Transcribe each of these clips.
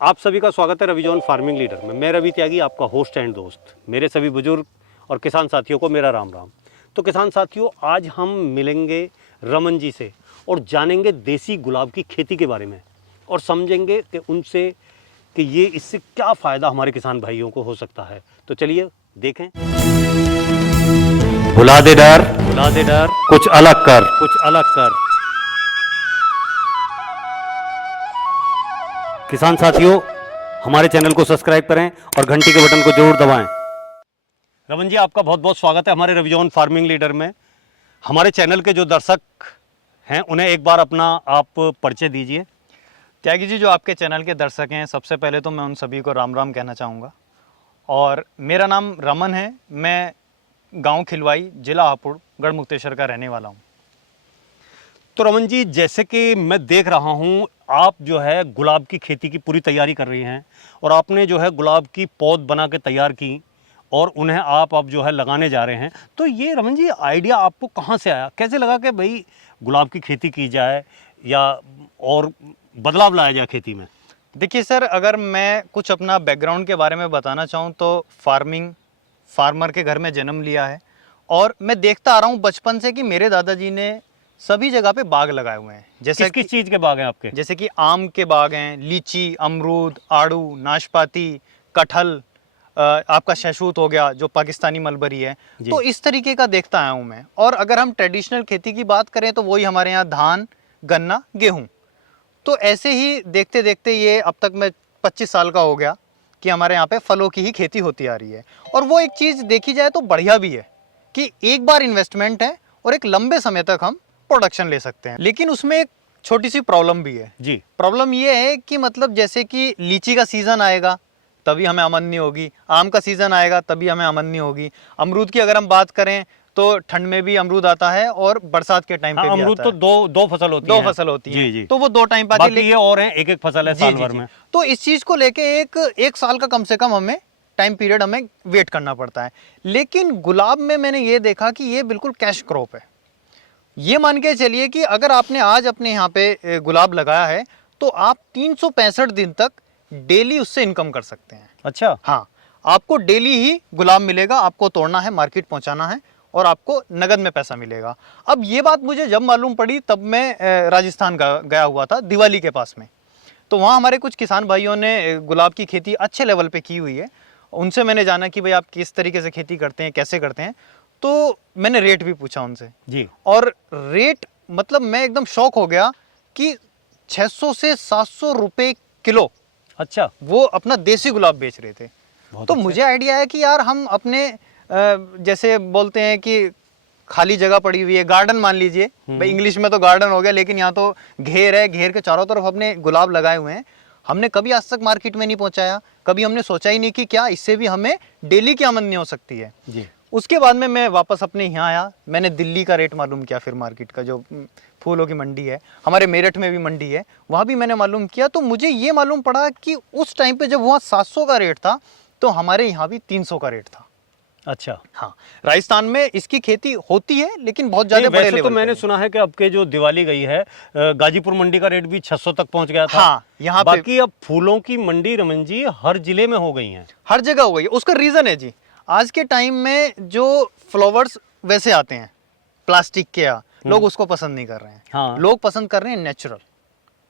आप सभी का स्वागत है रविजॉन फार्मिंग लीडर में। मैं रवि त्यागी, आपका होस्ट एंड दोस्त। मेरे सभी बुजुर्ग और किसान साथियों को मेरा राम राम। तो किसान साथियों, आज हम मिलेंगे रमन जी से और जानेंगे देसी गुलाब की खेती के बारे में और समझेंगे कि उनसे कि ये इससे क्या फ़ायदा हमारे किसान भाइयों को हो सकता है। तो चलिए देखें। भुला दे डर, कुछ अलग कर। किसान साथियों, हमारे चैनल को सब्सक्राइब करें और घंटी के बटन को जरूर दबाएं। रमन जी, आपका बहुत बहुत स्वागत है हमारे रविजॉन फार्मिंग लीडर में। हमारे चैनल के जो दर्शक हैं उन्हें एक बार अपना आप परिचय दीजिए। त्यागी जी, जो आपके चैनल के दर्शक हैं, सबसे पहले तो मैं उन सभी को राम राम कहना चाहूँगा। और मेरा नाम रमन है। मैं गांव खिलवाई, जिला हापुड़, गढ़मुक्तेश्वर का रहने वाला हूँ। तो रमन जी, जैसे कि मैं देख रहा हूँ आप जो है गुलाब की खेती की पूरी तैयारी कर रही हैं और आपने जो है गुलाब की पौध बना के तैयार की और उन्हें आप अब जो है लगाने जा रहे हैं। तो ये रमन जी आइडिया आपको कहाँ से आया? कैसे लगा कि भाई गुलाब की खेती की जाए या और बदलाव लाया जाए खेती में? देखिए सर, अगर मैं कुछ अपना बैकग्राउंड के बारे में बताना चाहूँ तो फार्मर के घर में जन्म लिया है। और मैं देखता आ रहा हूँ बचपन से कि मेरे दादाजी ने सभी जगह पे बाग लगाए हुए हैं। जैसे किस चीज़ के बाग हैं आपके? जैसे कि आम के बाग हैं, लीची, अमरूद, आड़ू, नाशपाती, कटहल, आपका शहतूत हो गया जो पाकिस्तानी मलबरी है। तो इस तरीके का देखता आया हूँ मैं। और अगर हम ट्रेडिशनल खेती की बात करें तो वही हमारे यहाँ धान, गन्ना, गेहूँ। तो ऐसे ही देखते देखते ये अब तक मैं 25 साल का हो गया कि हमारे यहाँ पे फलों की ही खेती होती आ रही है। और वो एक चीज़ देखी जाए तो बढ़िया भी है कि एक बार इन्वेस्टमेंट है और एक लंबे समय तक हम प्रोडक्शन ले सकते हैं। लेकिन उसमें एक छोटी सी प्रॉब्लम भी है जी। प्रॉब्लम ये है कि मतलब जैसे कि लीची का सीज़न आएगा तभी हमें आमदनी होगी, आम का सीज़न आएगा तभी हमें आमदनी होगी। अमरूद की अगर हम बात करें तो ठंड में भी अमरूद आता है और बरसात के टाइम पे भी आता है। अमरूद तो दो फसल होती है। दो फसल होती है जी। तो वो दो टाइम पे आती है। बाकी ये और हैं, एक फसल है साल भर में। तो इस चीज़ को लेके एक साल का कम से कम हमें टाइम पीरियड हमें वेट करना पड़ता है। लेकिन गुलाब में मैंने ये देखा कि ये बिल्कुल कैश क्रॉप है। ये मान के चलिए कि अगर आपने आज अपने यहाँ पे गुलाब लगाया है तो आप 365 दिन तक डेली उससे इनकम कर सकते हैं। अच्छा। हाँ, आपको डेली ही गुलाब मिलेगा, आपको तोड़ना है, मार्केट पहुँचाना है और आपको नगद में पैसा मिलेगा। अब ये बात मुझे जब मालूम पड़ी तब मैं राजस्थान गया हुआ था दिवाली के पास में। तो वहाँ हमारे कुछ किसान भाइयों ने गुलाब की खेती अच्छे लेवल पे की हुई है। उनसे मैंने जाना कि भाई आप किस तरीके से खेती करते हैं, कैसे करते हैं। तो मैंने रेट भी पूछा उनसे जी। और रेट मतलब मैं एकदम शॉक हो गया कि 600 से 700 रुपये किलो। अच्छा। वो अपना देसी गुलाब बेच रहे थे। तो मुझे आइडिया है कि यार हम अपने जैसे बोलते हैं कि खाली जगह पड़ी हुई है, गार्डन मान लीजिए भाई, इंग्लिश में तो गार्डन हो गया, लेकिन यहाँ तो घेर है, घेर के चारों तरफ अपने गुलाब लगाए हुए हैं। हमने कभी आज तक मार्केट में नहीं पहुंचाया, कभी हमने सोचा ही नहीं कि क्या इससे भी हमें डेली की आमदनी हो सकती है जी। उसके बाद में मैं वापस अपने यहाँ आया, मैंने दिल्ली का रेट मालूम किया, फिर मार्केट का जो फूलों की मंडी है, हमारे मेरठ में भी मंडी है, वहाँ भी मैंने मालूम किया। तो मुझे ये मालूम पड़ा कि उस टाइम पे जब वहाँ 700 का रेट था तो हमारे यहाँ भी 300 का रेट था। अच्छा। हाँ, राजस्थान में इसकी खेती होती है लेकिन बहुत ज्यादा बड़े लेवल तो मैंने सुना है कि अब के जो दिवाली गई है गाजीपुर मंडी का रेट भी 600 तक पहुंच गया था। हाँ, यहाँ बाकी अब फूलों की मंडी रमन जी हर जिले में हो गई हैं, हर जगह हो गई है। उसका रीजन है जी, आज के टाइम में जो फ्लावर्स वैसे आते हैं प्लास्टिक के, लोग उसको पसंद नहीं कर रहे हैं। हाँ। लोग पसंद कर रहे हैं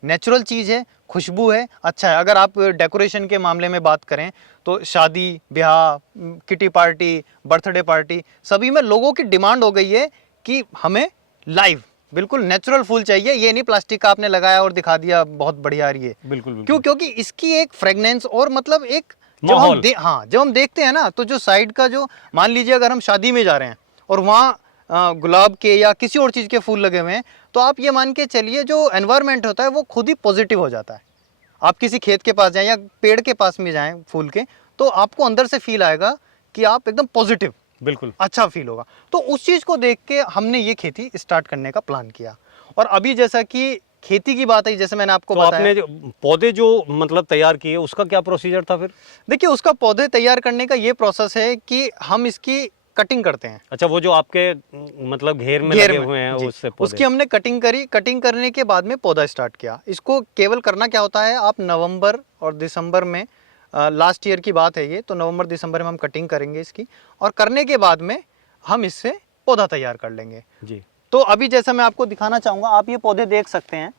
नेचुरल चीज़ है, खुशबू है, अच्छा है। अगर आप डेकोरेशन के मामले में बात करें तो शादी ब्याह, किटी पार्टी, बर्थडे पार्टी, सभी में लोगों की डिमांड हो गई है कि हमें लाइव बिल्कुल नेचुरल फूल चाहिए। ये नहीं प्लास्टिक का आपने लगाया और दिखा दिया बहुत बढ़िया आ रही है। बिल्कुल। क्योंकि इसकी एक फ्रेगनेंस और मतलब एक जब हम देखते हैं ना, तो जो साइड का जो मान लीजिए अगर हम शादी में जा रहे हैं और वहाँ गुलाब के या किसी और चीज़ के फूल लगे हुए हैं, तो आप ये मान के चलिए जो एनवायरनमेंट होता है वो खुद ही पॉजिटिव हो जाता है। आप किसी खेत के पास जाएं या पेड़ के पास में जाएं फूल के, तो आपको अंदर से फील आएगा कि आप एकदम पॉजिटिव, बिल्कुल अच्छा फील होगा। तो उस चीज़ को देख के हमने ये खेती स्टार्ट करने का प्लान किया। और अभी जैसा कि खेती की बात है, जैसे मैंने आपको बताया, आपने जो पौधे जो मतलब तैयार किए उसका क्या प्रोसीजर था फिर? देखिए, उसका पौधे तैयार करने का ये प्रोसेस है कि हम इसकी कटिंग करते हैं। अच्छा, वो जो आपके मतलब घेर में घेर लगे में, हुए हैं जी। उससे पौधे। उसकी हमने कटिंग करी, कटिंग करने के बाद में पौधा स्टार्ट किया। इसको केवल करना क्या होता है, आप नवंबर और दिसंबर में, लास्ट ईयर की बात है ये, तो नवंबर दिसंबर में हम कटिंग करेंगे इसकी, और करने के बाद में हम इससे पौधा तैयार कर लेंगे। जी तो अभी जैसा मैं आपको दिखाना चाहूँगा, आप ये पौधे देख सकते हैं,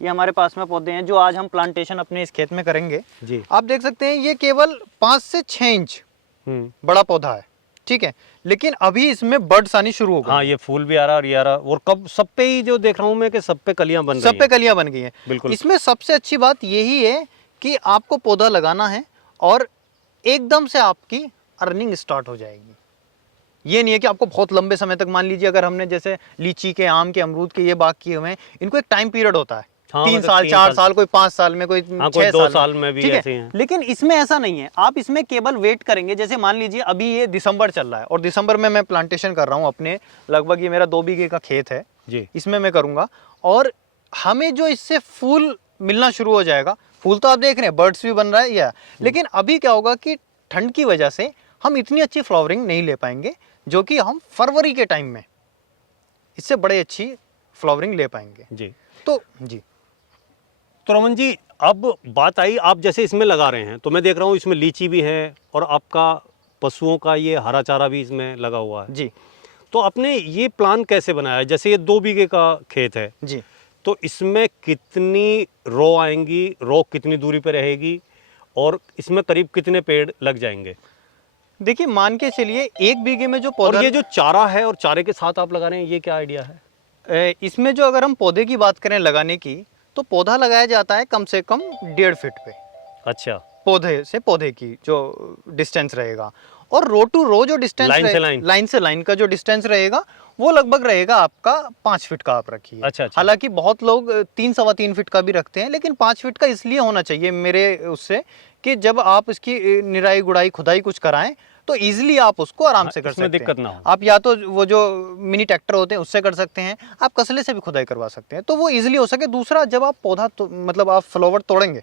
ये हमारे पास में पौधे हैं जो आज हम प्लांटेशन अपने इस खेत में करेंगे। जी। आप देख सकते हैं ये केवल 5 से 6 इंच बड़ा पौधा है, ठीक है, लेकिन अभी इसमें बर्ड्स आनी शुरू हो गई। हाँ, ये फूल भी आ रहा और ये आ रहा, और कब सब पे ही जो देख रहा हूँ मैं कि सब पे कलियां बन रही सब पे हैं। कलियां बन गई हैं। बिल्कुल। इसमें सबसे अच्छी बात यही है कि आपको पौधा लगाना है और एकदम से आपकी अर्निंग स्टार्ट हो जाएगी। ये नहीं है कि आपको बहुत लंबे समय तक, मान लीजिए अगर हमने जैसे लीची के, आम के, अमरूद के ये बाग किए हुए हैं, इनको एक टाइम पीरियड होता है, हाँ, 3 मतलब साल, 3 4 साल, कोई 5 साल में, कोई हाँ, कोई 6 2 साल साल में भी ठीक ऐसे है। ही हैं। लेकिन इसमें ऐसा नहीं है, आप इसमें केवल वेट करेंगे। जैसे मान लीजिए अभी ये दिसंबर चल रहा है और दिसंबर में मैं प्लांटेशन कर रहा हूँ अपने, लगभग ये मेरा 2 बीघे का खेत है जी। इसमें मैं करूँगा, और हमें जो इससे फूल मिलना शुरू हो जाएगा। फूल तो आप देख रहे हैं, बर्ड्स भी बन रहा है या, लेकिन अभी क्या होगा कि ठंड की वजह से हम इतनी अच्छी फ्लावरिंग नहीं ले पाएंगे, जो कि हम फरवरी के टाइम में इससे बड़े अच्छी फ्लावरिंग ले पाएंगे। जी। तो जी, तो रमन जी, अब बात आई, आप जैसे इसमें लगा रहे हैं तो मैं देख रहा हूँ इसमें लीची भी है और आपका पशुओं का ये हरा चारा भी इसमें लगा हुआ है। जी, तो आपने ये प्लान कैसे बनाया है? जैसे ये 2 बीघे का खेत है, जी। तो इसमें कितनी रो आएंगी, रो कितनी दूरी पे रहेगी, और इसमें करीब कितने पेड़ लग जाएंगे? देखिए, मान के चलिए 1 बीघे में जो और पौधा, ये जो चारा है और चारे के साथ आप लगा रहे हैं, ये क्या आइडिया है? इसमें जो अगर हम पौधे की बात करें लगाने की, तो पौधा लगाया जाता है कम से कम 1.5 फीट पे, अच्छा, पौधे से पौधे की जो डिस्टेंस रहेगा। और रो टू रो जो डिस्टेंस लाइन से लाइन का जो डिस्टेंस रहेगा, वो लगभग रहेगा आपका 5 फीट का आप रखिए। अच्छा। हालांकि बहुत लोग 3 सवा 3 फीट का भी रखते हैं, लेकिन 5 फीट का इसलिए होना चाहिए मेरे उससे, कि जब आप इसकी निराई गुड़ाई खुदाई कुछ कराएं तो इजीली आप उसको आराम से कर सकते हैं, दिक्कत ना हो। आप या तो वो जो मिनी ट्रैक्टर होते हैं उससे कर सकते हैं, आप कसले से भी खुदाई करवा सकते हैं, तो वो इजीली हो सके। दूसरा, जब आप पौधा मतलब आप फ्लावर तोड़ेंगे,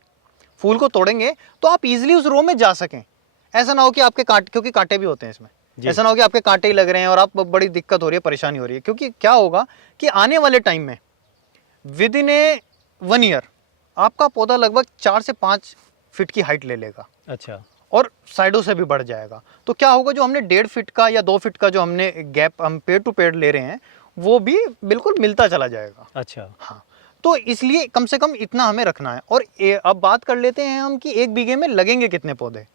फूल को तोड़ेंगे, तो आप इजीली उस रो में जा सकें। ऐसा ना हो कि आपके कांटे, क्योंकि कांटे भी होते हैं इसमें, ऐसा ना हो कि आपके कांटे ही लग रहे हैं और आप बड़ी दिक्कत हो रही है, परेशानी हो रही है। क्योंकि क्या होगा कि आने वाले टाइम में विद इन ए 1 ईयर आपका पौधा लगभग 4 से 5 फीट की हाइट ले लेगा। अच्छा। और साइडों से भी बढ़ जाएगा। तो क्या होगा, जो हमने 1.5 फीट का या 2 फीट का जो हमने गैप हम पेड़ टू पेड़ ले रहे हैं, वो भी बिल्कुल मिलता चला जाएगा। अच्छा। हाँ, तो इसलिए कम से कम इतना हमें रखना है। और अब बात कर लेते हैं हम कि 1 बीघे में लगेंगे कितने पौधे।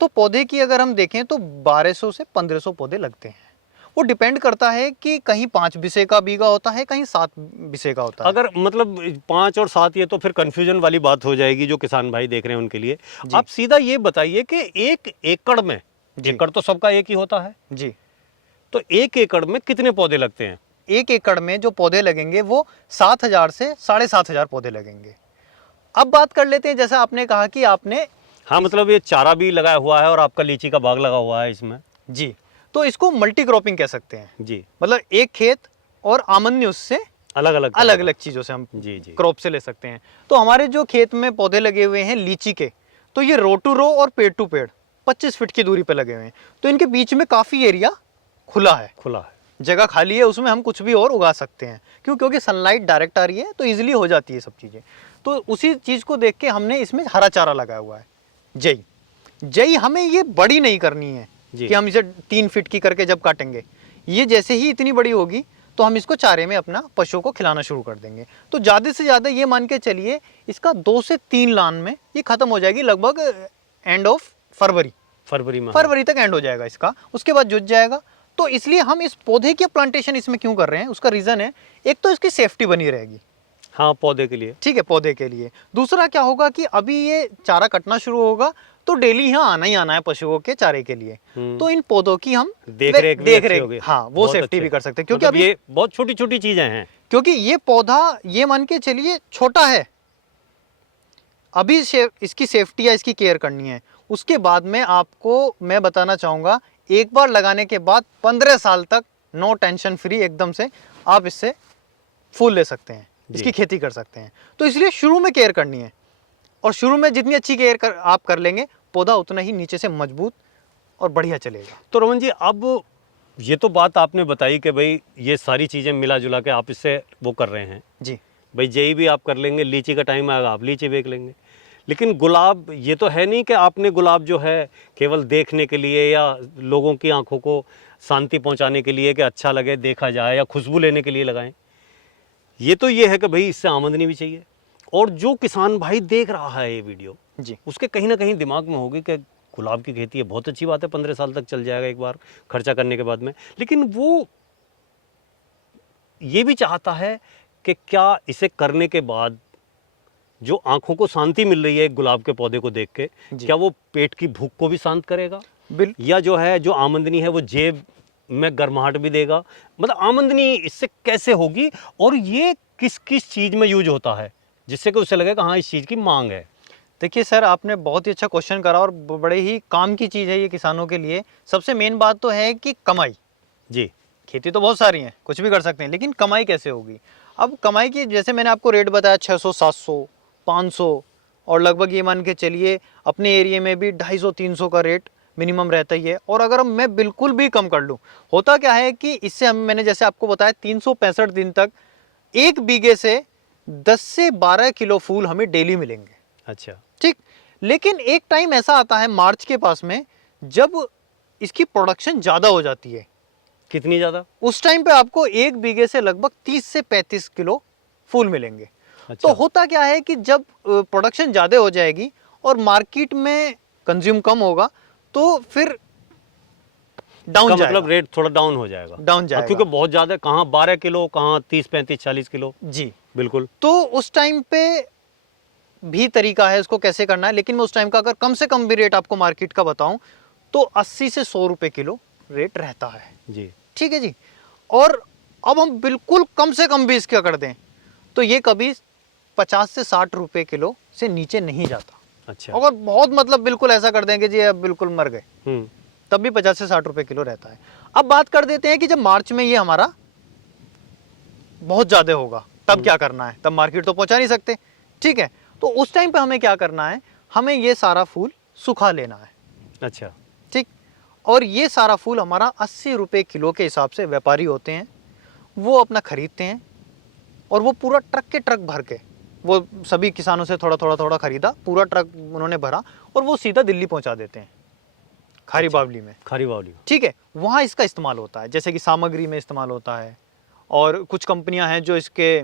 तो पौधे की अगर हम देखें तो 1200 से 1500 पौधे लगते हैं। वो डिपेंड करता है कि कहीं 5 बीसे का बीघा होता है, कहीं 7 बीसे का होता है। अगर मतलब 5 और 7, ये तो फिर कंफ्यूजन वाली बात हो जाएगी जो किसान भाई देख रहे हैं उनके लिए। आप सीधा ये बताइए कि 1 एकड़ में, एकड़ तो सबका एक ही होता है जी, तो 1 एकड़ में कितने पौधे लगते हैं? 1 एकड़ में जो पौधे लगेंगे वो 7000 से 7500 पौधे लगेंगे। अब बात कर लेते हैं, जैसा आपने कहा कि आपने, हाँ, मतलब ये चारा भी लगाया हुआ है और आपका लीची का बाग लगा हुआ है इसमें। जी, तो इसको मल्टी क्रॉपिंग कह सकते हैं। जी, मतलब एक खेत और आमदनी उससे अलग अलग चीज़ों से हम जी क्रॉप से ले सकते हैं। तो हमारे जो खेत में पौधे लगे हुए हैं लीची के, तो ये रो टू रो और पेड़ टू पेड़ 25 फीट की दूरी पे लगे हुए हैं। तो इनके बीच में काफ़ी एरिया खुला है, जगह खाली है, उसमें हम कुछ भी और उगा सकते हैं। क्योंकि सनलाइट डायरेक्ट आ रही है, तो ईजिली हो जाती है सब चीज़ें। तो उसी चीज़ को देख के हमने इसमें हरा चारा लगाया हुआ है, जई। हमें ये बड़ी नहीं करनी है कि हम इसे 3 फीट की करके जब काटेंगे, ये जैसे ही इतनी बड़ी होगी तो हम इसको चारे में अपना पशुओं को खिलाना शुरू कर देंगे। तो ज़्यादा से ज़्यादा ये मान के चलिए इसका 2 से 3 लान में ये ख़त्म हो जाएगी, लगभग एंड ऑफ फरवरी तक एंड हो जाएगा इसका, उसके बाद जुट जाएगा। तो इसलिए हम इस पौधे की प्लांटेशन इसमें क्यों कर रहे हैं, उसका रीज़न है, एक तो इसकी सेफ्टी बनी रहेगी, हाँ, पौधे के लिए, ठीक है, पौधे के लिए। दूसरा क्या होगा कि अभी ये चारा कटना शुरू होगा तो डेली यहाँ आना ही आना है पशुओं के चारे के लिए। तो इन पौधों की हम देख रेख, हाँ, वो सेफ्टी भी कर सकते हैं। क्योंकि मतलब अभी ये बहुत छोटी छोटी चीजें हैं, क्योंकि ये पौधा ये मान के चलिए छोटा है, अभी इसकी सेफ्टी या इसकी केयर करनी है। उसके बाद में आपको मैं बताना चाहूँगा, एक बार लगाने के बाद 15 साल तक नो टेंशन फ्री एकदम से आप इससे फूल ले सकते हैं, इसकी खेती कर सकते हैं। तो इसलिए शुरू में केयर करनी है, और शुरू में जितनी अच्छी केयर आप कर लेंगे, पौधा उतना ही नीचे से मजबूत और बढ़िया चलेगा। तो रोहन जी, अब ये तो बात आपने बताई कि भाई ये सारी चीज़ें मिला जुला के आप इससे वो कर रहे हैं। जी भाई जेई भी आप कर लेंगे, लीची का टाइम आएगा आप लीची बेच लेंगे, लेकिन गुलाब ये तो है नहीं कि आपने गुलाब जो है केवल देखने के लिए या लोगों की आंखों को शांति पहुंचाने के लिए कि अच्छा लगे देखा जाए या खुशबू लेने के लिए लगाएं। ये तो ये है कि भाई इससे आमदनी भी चाहिए। और जो किसान भाई देख रहा है ये वीडियो, जी उसके कहीं ना कहीं दिमाग में होगी कि गुलाब की खेती है, बहुत अच्छी बात है, 15 साल तक चल जाएगा एक बार खर्चा करने के बाद में, लेकिन वो ये भी चाहता है कि क्या इसे करने के बाद जो आंखों को शांति मिल रही है एक गुलाब के पौधे को देख के, जी। क्या वो पेट की भूख को भी शांत करेगा, बिल या जो है जो आमदनी है वो जेब में गर्माहट भी देगा। मतलब आमदनी इससे कैसे होगी और ये किस किस चीज़ में यूज होता है जिससे कि उसे लगे कि हाँ इस चीज़ की मांग है। देखिए सर, आपने बहुत ही अच्छा क्वेश्चन करा और बड़े ही काम की चीज़ है ये किसानों के लिए। सबसे मेन बात तो है कि कमाई। जी खेती तो बहुत सारी हैं, कुछ भी कर सकते हैं, लेकिन कमाई कैसे होगी। अब कमाई की जैसे मैंने आपको रेट बताया 600 700 500 और लगभग ये मान के चलिए अपने एरिया में भी 250 300 का रेट मिनिमम रहता ही है। और अगर मैं बिल्कुल भी कम कर लूँ, होता क्या है कि इससे हम मैंने जैसे आपको बताया 365 दिन तक 1 बीघे से 10 से 12 किलो फूल हमें डेली मिलेंगे। अच्छा। ठीक, लेकिन एक टाइम ऐसा आता है मार्च के पास में जब इसकी प्रोडक्शन ज़्यादा हो जाती है। कितनी ज़्यादा? उस टाइम पे आपको 1 बीघे से लगभग 30 से 35 किलो फूल मिलेंगे। अच्छा। तो होता क्या है कि जब प्रोडक्शन ज़्यादा हो जाएगी और मार्केट में कंज्यूम कम होगा तो फिर डाउन का जाएगा। मतलब रेट थोड़ा डाउन हो जाएगा। डाउन जाएगा। क्योंकि बहुत ज़्यादा, कहाँ 12 किलो, कहाँ 30 35 40 किलो। जी, बिल्कुल। तो उस टाइम पे भी तरीका है इसको कैसे करना है, लेकिन मैं उस टाइम का अगर कम से कम भी रेट आपको मार्केट का बताऊं तो 80 से 100 रुपए किलो रेट रहता है। जी। ठीक है जी। और अब हम बिल्कुल कम से कम भी इसका कर दें तो ये कभी 50 से 60 रुपए किलो से नीचे नहीं जाता। अच्छा। अगर बहुत मतलब बिल्कुल ऐसा कर देंगे जी अब बिल्कुल मर गए, तब भी 50 से 60 रुपए किलो रहता है। अब बात कर देते हैं कि जब मार्च में ये हमारा बहुत ज़्यादा होगा तब क्या करना है, तब मार्केट तो पहुंचा नहीं सकते। ठीक है, तो उस टाइम पे हमें क्या करना है, हमें ये सारा फूल सुखा लेना है। अच्छा। ठीक, और ये सारा फूल हमारा 80 रुपए किलो के हिसाब से व्यापारी होते हैं, वो अपना खरीदते हैं और वो पूरा ट्रक के ट्रक भर के, वो सभी किसानों से थोड़ा थोड़ा थोड़ा खरीदा, पूरा ट्रक उन्होंने भरा और वो सीधा दिल्ली पहुंचा देते हैं, खारी बावली में। खारी बावली। ठीक है, वहाँ इसका इस्तेमाल होता है, जैसे कि सामग्री में इस्तेमाल होता है। और कुछ कंपनियां हैं जो इसके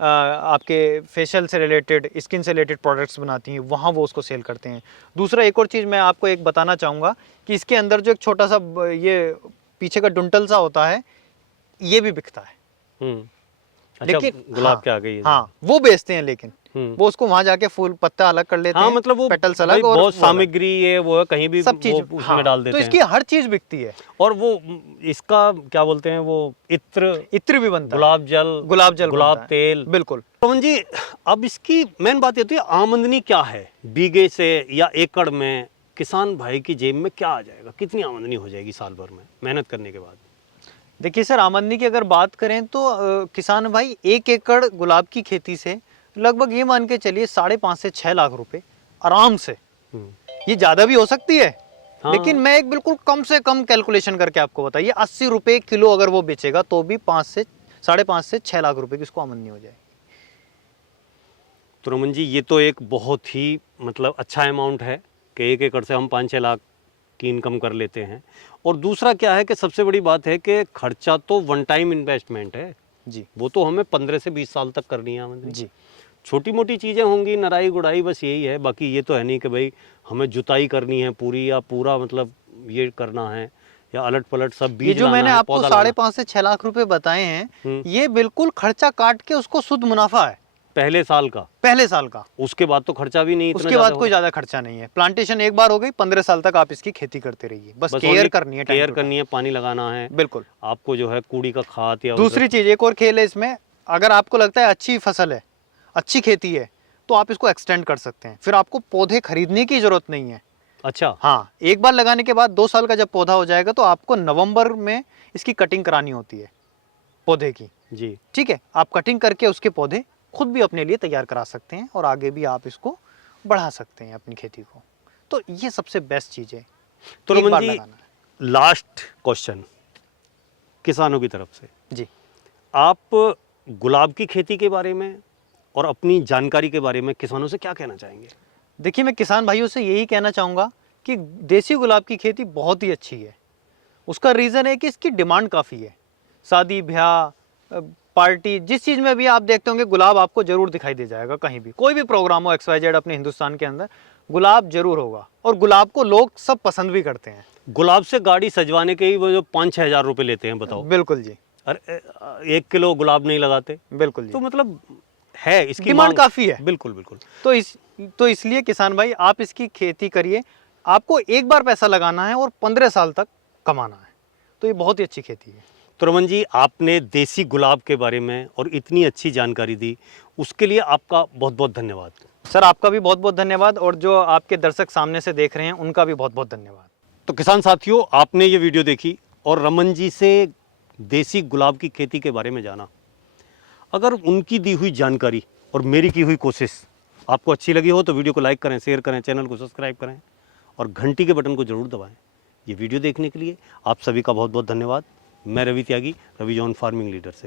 आपके फेशियल से रिलेटेड, स्किन से रिलेटेड प्रोडक्ट्स बनाती हैं, वहाँ वो उसको सेल करते हैं। दूसरा एक और चीज़ मैं आपको एक बताना चाहूँगा कि इसके अंदर जो एक छोटा सा ये पीछे का डुंटल सा होता है, ये भी बिकता है। अच्छा, लेकिन गुलाब हाँ, के आगे ये। हाँ वो बेचते हैं, लेकिन वो उसको वहाँ जाके फूल पत्ता अलग कर लेते हाँ, हैं, मतलब वो पेटल्स भाई अलग और बहुत वो अलग। सामग्री ये वो है, कहीं भी सब चीज वो उसमें डाल देते तो हैं। इसकी हर चीज बिकती है। और वो इसका क्या बोलते हैं, वो इत्र भी बनता है, गुलाब जल, गुलाब जल गुलाब बनता है। तेल। बिल्कुल। पवन जी, अब इसकी मेन बात ये होती है आमदनी क्या है, बीघे से या एकड़ में किसान भाई की जेब में क्या आ जाएगा, कितनी आमदनी हो जाएगी साल भर में मेहनत करने के बाद? देखिए सर, आमदनी की अगर बात करें तो किसान भाई 1 एकड़ गुलाब की खेती से लगभग ये मान के चलिए 5.5 से 6 लाख रुपए आराम से। ये ज्यादा भी हो सकती है, हाँ। लेकिन मैं एक बिल्कुल कम से कम कैलकुलेशन करके आपको बताइए, 80 रुपए किलो अगर वो बेचेगा तो भी 5.5 से 6 लाख रुपए की उसको आमदनी हो जाएगी। तो रमन जी, ये तो एक बहुत ही मतलब अच्छा अमाउंट है कि 1 एकड़ से हम 5-6 लाख की इनकम कर लेते हैं। और दूसरा क्या है कि सबसे बड़ी बात है कि खर्चा तो वन टाइम इन्वेस्टमेंट है जी, वो तो हमें 15 से 20 साल तक करनी है आमदनी। जी, छोटी मोटी चीज़ें होंगी, नराई गुड़ाई, बस यही है। बाकी ये तो है नहीं कि भाई हमें जुताई करनी है पूरी, या पूरा मतलब ये करना है, या अलट पलट सब बीज ये जो लाना मैंने है, आपको पौधा लाना। 5.5 से 6 लाख रुपए बताए हैं, ये बिल्कुल खर्चा काट के उसको शुद्ध मुनाफा है पहले साल का। पहले साल का। उसके बाद तो खर्चा भी नहीं, इतना उसके बाद ज़्यादा कोई ज्यादा खर्चा नहीं है। प्लांटेशन एक बार हो गई, 15 साल तक आप इसकी खेती करते रहिए, बस केयर only करनी है, केयर करनी है, पानी लगाना है। बिल्कुल। आपको जो है कूड़ी का खाद या दूसरी चीज एक और खेल है इसमें, अगर आपको लगता है अच्छी फसल है, अच्छी खेती है, तो आप इसको एक्सटेंड कर सकते हैं, फिर आपको पौधे खरीदने की जरूरत नहीं है। अच्छा। हाँ, एक बार लगाने के बाद 2 साल का जब पौधा हो जाएगा तो आपको नवंबर में इसकी कटिंग करानी होती है पौधे की। जी। ठीक है, आप कटिंग करके उसके पौधे खुद भी अपने लिए तैयार करा सकते हैं और आगे भी आप इसको बढ़ा सकते हैं अपनी खेती को। तो ये सबसे बेस्ट चीज़ है। तो एक रमन बार जी, लगाना है। लास्ट क्वेश्चन किसानों की तरफ से जी। आप गुलाब की खेती के बारे में और अपनी जानकारी के बारे में किसानों से क्या कहना चाहेंगे? देखिए, मैं किसान भाइयों से यही कहना चाहूँगा कि देसी गुलाब की खेती बहुत ही अच्छी है। उसका रीज़न है कि इसकी डिमांड काफ़ी है। शादी ब्याह, पार्टी, जिस चीज़ में भी आप देखते होंगे गुलाब आपको ज़रूर दिखाई दे जाएगा। कहीं भी कोई भी प्रोग्राम हो XYZ अपने हिंदुस्तान के अंदर, गुलाब ज़रूर होगा और गुलाब को लोग सब पसंद भी करते हैं। गुलाब से गाड़ी सजवाने के ही वो जो 5-6 हज़ार रुपये लेते हैं, बताओ। बिल्कुल जी, अरे 1 किलो गुलाब नहीं लगाते, बिल्कुल जी। तो मतलब है इसकी डिमांड मांग काफ़ी है। बिल्कुल बिल्कुल। तो इसलिए किसान भाई आप इसकी खेती करिए। आपको एक बार पैसा लगाना है और 15 साल तक कमाना है। तो ये बहुत ही अच्छी खेती है। तो रमन जी, आपने देसी गुलाब के बारे में और इतनी अच्छी जानकारी दी, उसके लिए आपका बहुत बहुत धन्यवाद। सर, आपका भी बहुत बहुत धन्यवाद और जो आपके दर्शक सामने से देख रहे हैं उनका भी बहुत बहुत धन्यवाद। तो किसान साथियों, आपने ये वीडियो देखी और रमन जी से देसी गुलाब की खेती के बारे में जाना। अगर उनकी दी हुई जानकारी और मेरी की हुई कोशिश आपको अच्छी लगी हो तो वीडियो को लाइक करें, शेयर करें, चैनल को सब्सक्राइब करें और घंटी के बटन को जरूर दबाएं। ये वीडियो देखने के लिए आप सभी का बहुत बहुत धन्यवाद। मैं रवि त्यागी, रवि जॉन फार्मिंग लीडर से।